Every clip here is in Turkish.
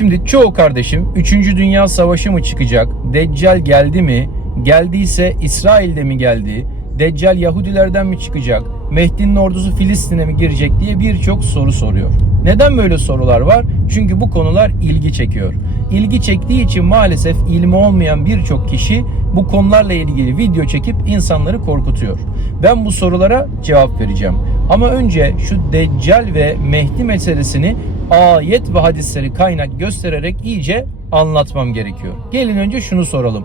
Şimdi çoğu kardeşim 3. Dünya Savaşı mı çıkacak? Deccal geldi mi? Geldiyse İsrail'de mi geldi? Deccal Yahudilerden mi çıkacak? Mehdi'nin ordusu Filistin'e mi girecek diye birçok soru soruyor. Neden böyle sorular var? Çünkü bu konular ilgi çekiyor. İlgi çektiği için maalesef ilmi olmayan birçok kişi bu konularla ilgili video çekip insanları korkutuyor. Ben bu sorulara cevap vereceğim. Ama önce şu Deccal ve Mehdi meselesini ayet ve hadisleri kaynak göstererek iyice anlatmam gerekiyor. Gelin önce şunu soralım.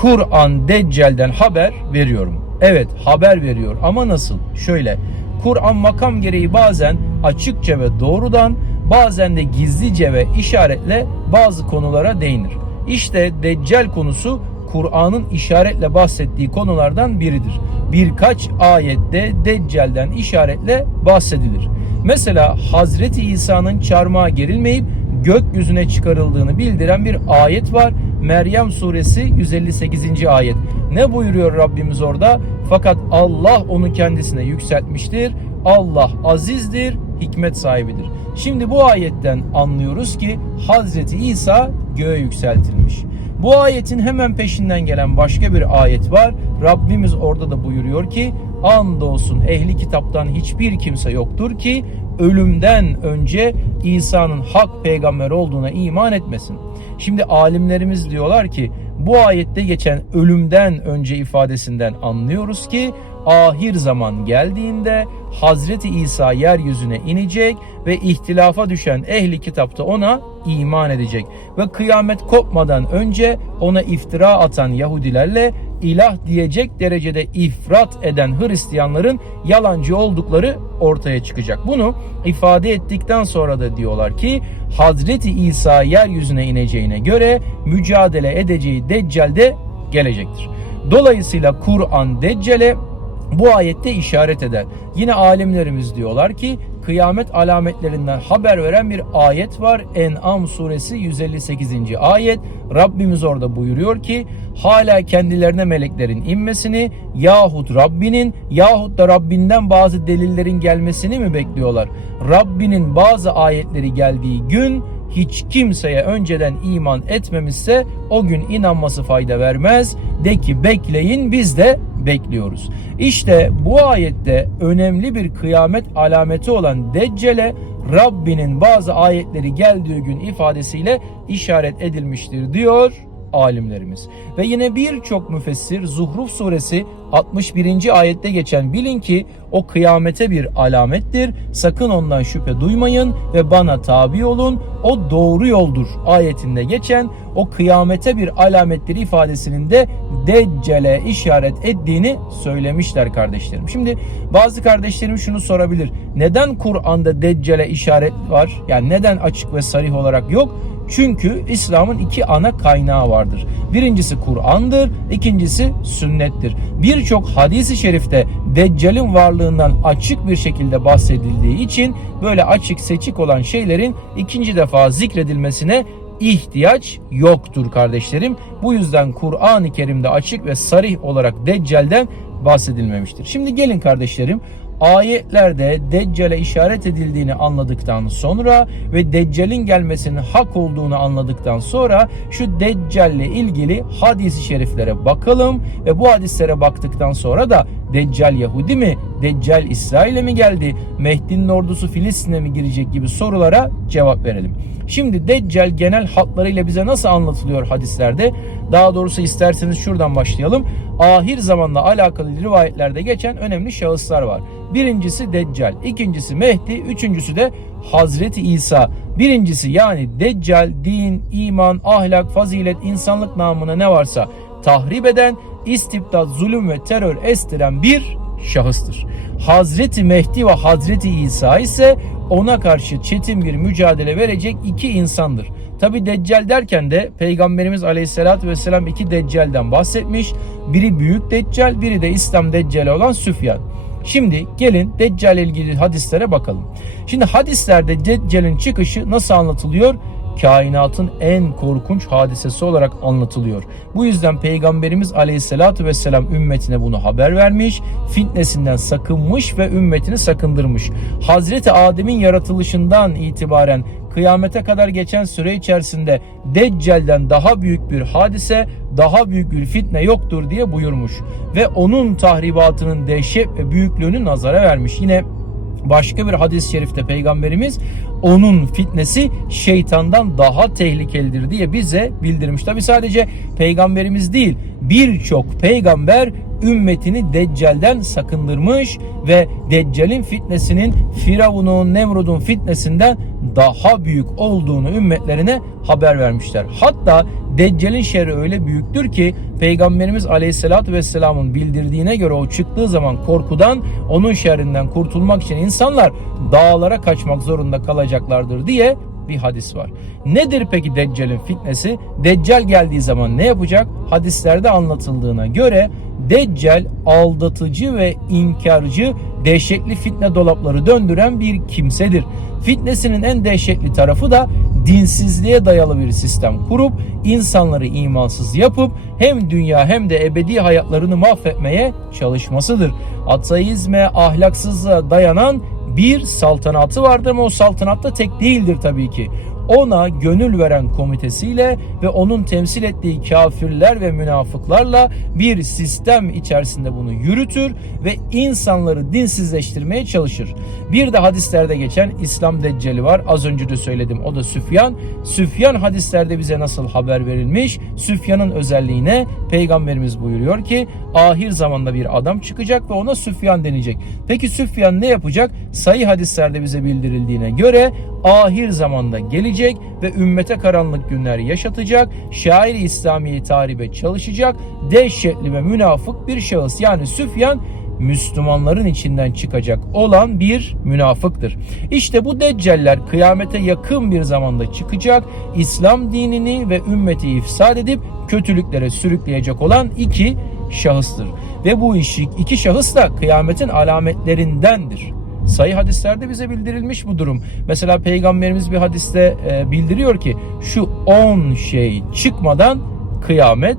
Kur'an Deccal'den haber veriyorum. Evet haber veriyor ama nasıl? Şöyle Kur'an makam gereği bazen açıkça ve doğrudan bazen de gizlice ve işaretle bazı konulara değinir. İşte Deccal konusu Kur'an'ın işaretle bahsettiği konulardan biridir. Birkaç ayette Deccal'den işaretle bahsedilir. Mesela Hazreti İsa'nın çarmıha gerilmeyip gökyüzüne çıkarıldığını bildiren bir ayet var. Meryem suresi 158. ayet. Ne buyuruyor Rabbimiz orada? Fakat Allah onu kendisine yükseltmiştir. Allah azizdir, hikmet sahibidir. Şimdi bu ayetten anlıyoruz ki Hazreti İsa göğe yükseltilmiş. Bu ayetin hemen peşinden gelen başka bir ayet var. Rabbimiz orada da buyuruyor ki andolsun ehli kitaptan hiçbir kimse yoktur ki ölümden önce İsa'nın hak peygamber olduğuna iman etmesin. Şimdi alimlerimiz diyorlar ki bu ayette geçen ölümden önce ifadesinden anlıyoruz ki ahir zaman geldiğinde Hazreti İsa yeryüzüne inecek ve ihtilafa düşen ehli kitapta ona iman edecek ve kıyamet kopmadan önce ona iftira atan Yahudilerle ilah diyecek derecede ifrat eden Hristiyanların yalancı oldukları ortaya çıkacak. Bunu ifade ettikten sonra da diyorlar ki Hazreti İsa yeryüzüne ineceğine göre mücadele edeceği Deccal de gelecektir. Dolayısıyla Kur'an Deccal'e bu ayette işaret eder. Yine alimlerimiz diyorlar ki kıyamet alametlerinden haber veren bir ayet var. En'am suresi 158. ayet. Rabbimiz orada buyuruyor ki hala kendilerine meleklerin inmesini yahut Rabbinin yahut da Rabbinden bazı delillerin gelmesini mi bekliyorlar? Rabbinin bazı ayetleri geldiği gün hiç kimseye önceden iman etmemişse o gün inanması fayda vermez. De ki bekleyin biz de bekliyoruz. İşte bu ayette önemli bir kıyamet alameti olan Deccale Rabbinin bazı ayetleri geldiği gün ifadesiyle işaret edilmiştir diyor alimlerimiz. Ve yine birçok müfessir Zuhruf suresi 61. ayette geçen bilin ki o kıyamete bir alamettir. Sakın ondan şüphe duymayın ve bana tabi olun. O doğru yoldur ayetinde geçen o kıyamete bir alamettir ifadesinin de Deccale işaret ettiğini söylemişler kardeşlerim. Şimdi bazı kardeşlerim şunu sorabilir. Neden Kur'an'da Deccale işaret var? Yani neden açık ve sarih olarak yok? Çünkü İslam'ın iki ana kaynağı vardır. Birincisi Kur'an'dır, ikincisi sünnettir. Birçok hadisi şerifte Deccal'in varlığından açık bir şekilde bahsedildiği için böyle açık seçik olan şeylerin ikinci defa zikredilmesine ihtiyaç yoktur kardeşlerim. Bu yüzden Kur'an-ı Kerim'de açık ve sarih olarak Deccal'den bahsedilmemiştir. Şimdi gelin kardeşlerim ayetlerde Deccal'e işaret edildiğini anladıktan sonra ve Deccal'in gelmesinin hak olduğunu anladıktan sonra şu Deccal ile ilgili hadis-i şeriflere bakalım ve bu hadislere baktıktan sonra da Deccal Yahudi mi? Deccal İsrail'e mi geldi? Mehdi'nin ordusu Filistin'e mi girecek gibi sorulara cevap verelim. Şimdi Deccal genel hatlarıyla bize nasıl anlatılıyor hadislerde? Daha doğrusu isterseniz şuradan başlayalım. Ahir zamanla alakalı rivayetlerde geçen önemli şahıslar var. Birincisi Deccal, ikincisi Mehdi, üçüncüsü de Hazreti İsa. Birincisi yani Deccal din, iman, ahlak, fazilet, insanlık namına ne varsa tahrip eden, istibdat, zulüm ve terör estiren bir şahıstır. Hazreti Mehdi ve Hazreti İsa ise ona karşı çetin bir mücadele verecek iki insandır. Tabi Deccal derken de Peygamberimiz Aleyhisselatü Vesselam iki Deccal'den bahsetmiş. Biri büyük Deccal, biri de İslam Deccali olan Süfyan. Şimdi gelin Deccal ilgili hadislere bakalım. Şimdi hadislerde Deccal'in çıkışı nasıl anlatılıyor? Kainatın en korkunç hadisesi olarak anlatılıyor. Bu yüzden Peygamberimiz Aleyhisselatü Vesselam ümmetine bunu haber vermiş, fitnesinden sakınmış ve ümmetini sakındırmış. Hazreti Adem'in yaratılışından itibaren kıyamete kadar geçen süre içerisinde Deccal'den daha büyük bir hadise, daha büyük bir fitne yoktur diye buyurmuş. Ve onun tahribatının dehşet ve büyüklüğünü nazara vermiş. Yine başka bir hadis-i şerifte peygamberimiz onun fitnesi şeytandan daha tehlikelidir diye bize bildirmiş. Tabi sadece peygamberimiz değil birçok peygamber ümmetini Deccal'den sakındırmış ve Deccal'in fitnesinin Firavun'un, Nemrud'un fitnesinden daha büyük olduğunu ümmetlerine haber vermişler. Hatta Deccal'in şerri öyle büyüktür ki Peygamberimiz Aleyhisselatü Vesselam'ın bildirdiğine göre o çıktığı zaman korkudan onun şerrinden kurtulmak için insanlar dağlara kaçmak zorunda kalacaklardır diye bir hadis var. Nedir peki Deccal'in fitnesi? Deccal geldiği zaman ne yapacak? Hadislerde anlatıldığına göre Deccal aldatıcı ve inkarcı dehşetli fitne dolapları döndüren bir kimsedir. Fitnesinin en dehşetli tarafı da dinsizliğe dayalı bir sistem kurup insanları imansız yapıp hem dünya hem de ebedi hayatlarını mahvetmeye çalışmasıdır. Ateizme, ahlaksızlığa dayanan bir saltanatı vardır ama o saltanatta tek değildir tabii ki. Ona gönül veren komitesiyle ve onun temsil ettiği kafirler ve münafıklarla bir sistem içerisinde bunu yürütür ve insanları dinsizleştirmeye çalışır. Bir de hadislerde geçen İslam Deccali var. Az önce de söyledim. O da Süfyan. Süfyan hadislerde bize nasıl haber verilmiş? Süfyan'ın özelliğine Peygamberimiz buyuruyor ki ahir zamanda bir adam çıkacak ve ona Süfyan denecek. Peki Süfyan ne yapacak? Sayı hadislerde bize bildirildiğine göre ahir zamanda gelecek ve ümmete karanlık günler yaşatacak. Şair İslamiye'yi tahribe çalışacak. Dehşetli ve münafık bir şahıs. Yani Süfyan Müslümanların içinden çıkacak olan bir münafıktır. İşte bu deccaller kıyamete yakın bir zamanda çıkacak. İslam dinini ve ümmeti ifsad edip kötülüklere sürükleyecek olan iki şahıstır. Ve bu işi iki şahıs da kıyametin alametlerindendir. Sayı hadislerde bize bildirilmiş bu durum. Mesela peygamberimiz bir hadiste e, bildiriyor ki şu 10 şey çıkmadan kıyamet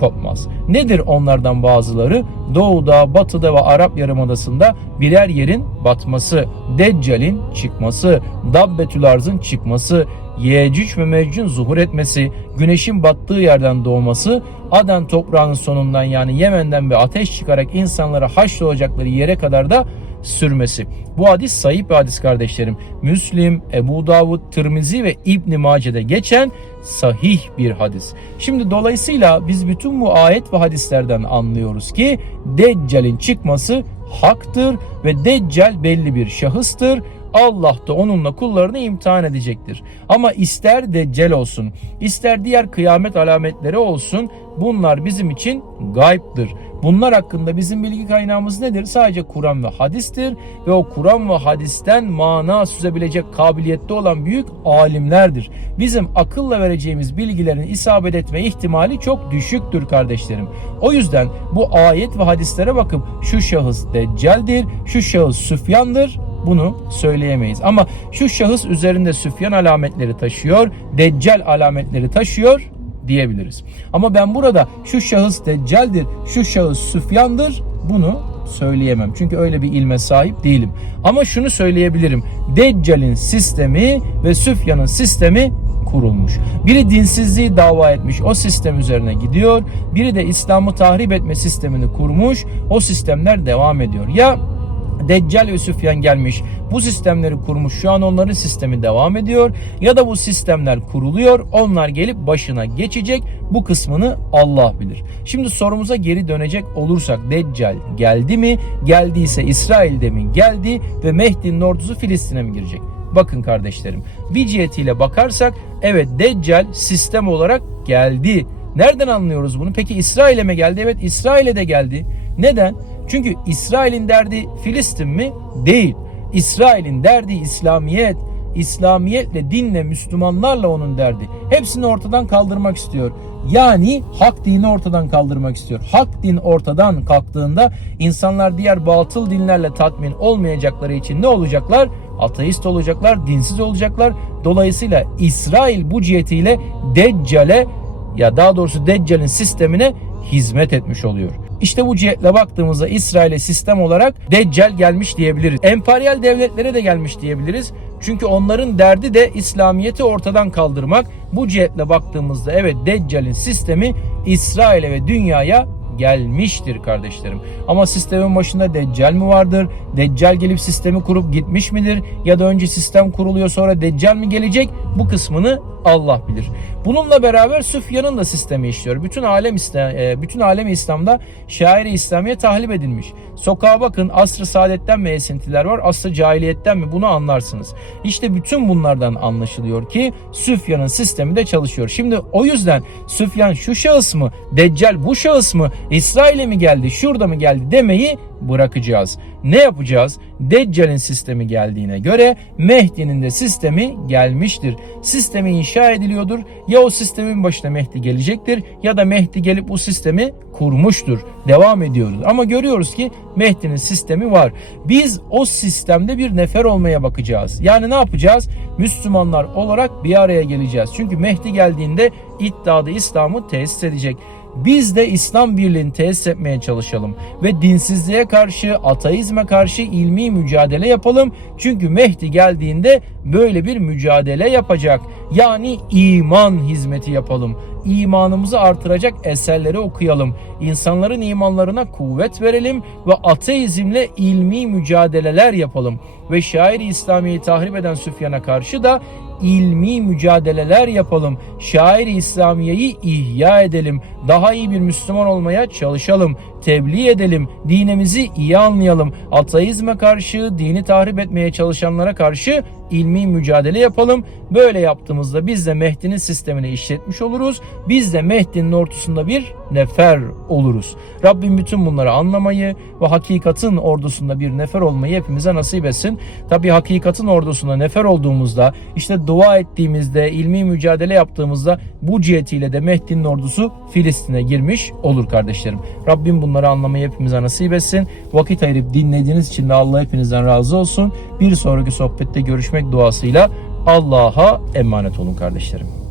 kopmaz. Nedir onlardan bazıları? Doğuda, batıda ve Arap Yarımadası'nda birer yerin batması, Deccal'in çıkması, Dabbetül Arz'ın çıkması, Yecüc ve Mecüc'ün zuhur etmesi, güneşin battığı yerden doğması, Aden toprağının sonundan yani Yemen'den bir ateş çıkarak insanlara haşrolacakları yere kadar da sürmesi. Bu hadis sahih bir hadis kardeşlerim. Müslim, Ebu Davud, Tirmizi ve İbn Mace'de geçen sahih bir hadis. Şimdi dolayısıyla biz bütün bu ayet ve hadislerden anlıyoruz ki Deccal'in çıkması haktır ve Deccal belli bir şahıstır. Allah da onunla kullarını imtihan edecektir. Ama ister Deccal olsun, ister diğer kıyamet alametleri olsun bunlar bizim için gayiptir. Bunlar hakkında bizim bilgi kaynağımız nedir? Sadece Kur'an ve hadistir ve o Kur'an ve hadisten mana süzebilecek kabiliyette olan büyük alimlerdir. Bizim akılla vereceğimiz bilgilerin isabet etme ihtimali çok düşüktür kardeşlerim. O yüzden bu ayet ve hadislere bakıp şu şahıs Deccal'dir, şu şahıs Süfyan'dır bunu söyleyemeyiz. Ama şu şahıs üzerinde Süfyan alametleri taşıyor, Deccal alametleri taşıyor diyebiliriz. Ama ben burada şu şahıs Deccal'dir, şu şahıs Süfyan'dır bunu söyleyemem. Çünkü öyle bir ilme sahip değilim. Ama şunu söyleyebilirim. Deccal'in sistemi ve Süfyan'ın sistemi kurulmuş. Biri dinsizliği dava etmiş o sistem üzerine gidiyor. Biri de İslam'ı tahrip etme sistemini kurmuş. O sistemler devam ediyor. Ya Deccal ve Süfyan gelmiş bu sistemleri kurmuş şu an onların sistemi devam ediyor ya da bu sistemler kuruluyor onlar gelip başına geçecek bu kısmını Allah bilir. Şimdi sorumuza geri dönecek olursak Deccal geldi mi geldiyse İsrail'de mi geldi ve Mehdi'nin ordusu Filistin'e mi girecek? Bakın kardeşlerim bir cihetiyle bakarsak evet Deccal sistem olarak geldi. Nereden anlıyoruz bunu? Peki İsrail'e mi geldi? Evet İsrail'e de geldi. Neden? Çünkü İsrail'in derdi Filistin mi? Değil. İsrail'in derdi İslamiyet. İslamiyetle, dinle, Müslümanlarla onun derdi. Hepsini ortadan kaldırmak istiyor. Yani hak dini ortadan kaldırmak istiyor. Hak din ortadan kalktığında insanlar diğer batıl dinlerle tatmin olmayacakları için ne olacaklar? ateist olacaklar, dinsiz olacaklar. Dolayısıyla İsrail bu cihetiyle Deccal'e ya daha doğrusu Deccal'in sistemine hizmet etmiş oluyor. İşte bu cihetle baktığımızda İsrail'e sistem olarak Deccal gelmiş diyebiliriz. Emperyal devletlere de gelmiş diyebiliriz. Çünkü onların derdi de İslamiyet'i ortadan kaldırmak. Bu cihetle baktığımızda evet Deccal'in sistemi İsrail'e ve dünyaya gelmiştir kardeşlerim. Ama sistemin başında Deccal mi vardır? Deccal gelip sistemi kurup gitmiş midir? Ya da önce sistem kuruluyor sonra Deccal mi gelecek? Bu kısmını Allah bilir. Bununla beraber Süfyan'ın da sistemi işliyor. Bütün alem İslam, bütün alem İslam'da şairi İslamiye tahlip edilmiş. Sokağa bakın asr-ı saadetten mi esintiler var, asr-ı cahiliyetten mi bunu anlarsınız. İşte bütün bunlardan anlaşılıyor ki Süfyan'ın sistemi de çalışıyor. Şimdi o yüzden Süfyan şu şahıs mı, Deccal bu şahıs mı, İsrail'e mi geldi, şurada mı geldi demeyi bırakacağız. Ne yapacağız? Deccal'in sistemi geldiğine göre Mehdi'nin de sistemi gelmiştir. Sistemi inşa ediliyordur. Ya o sistemin başına Mehdi gelecektir ya da Mehdi gelip bu sistemi kurmuştur. Devam ediyoruz. Ama görüyoruz ki Mehdi'nin sistemi var. Biz o sistemde bir nefer olmaya bakacağız. Yani ne yapacağız? Müslümanlar olarak bir araya geleceğiz. Çünkü Mehdi geldiğinde iddiada İslam'ı tesis edecek. Biz de İslam birliğini tesis etmeye çalışalım ve dinsizliğe karşı, ateizme karşı ilmi mücadele yapalım. Çünkü Mehdi geldiğinde böyle bir mücadele yapacak. Yani iman hizmeti yapalım. İmanımızı artıracak eserleri okuyalım. İnsanların imanlarına kuvvet verelim ve ateizmle ilmi mücadeleler yapalım. Ve şair İslamiye'yi tahrip eden Süfyan'a karşı da ilmi mücadeleler yapalım. Şair İslamiye'yi ihya edelim. Daha iyi bir Müslüman olmaya çalışalım. Tebliğ edelim. Dinimizi iyi anlayalım. Ateizme karşı, dini tahrip etmeye çalışanlara karşı ilmi mücadele yapalım. Böyle yaptığımızda biz de Mehdi'nin sistemini işletmiş oluruz. Biz de Mehdi'nin ortasında bir nefer oluruz. Rabbim bütün bunları anlamayı ve hakikatin ordusunda bir nefer olmayı hepimize nasip etsin. Tabi hakikatin ordusunda nefer olduğumuzda işte dua ettiğimizde ilmi mücadele yaptığımızda bu cihetiyle de Mehdi'nin ordusu Filistin'e girmiş olur kardeşlerim. Rabbim bunları anlamayı hepimize nasip etsin. Vakit ayırıp dinlediğiniz için de Allah hepinizden razı olsun. Bir sonraki sohbette görüşmek duasıyla Allah'a emanet olun kardeşlerim.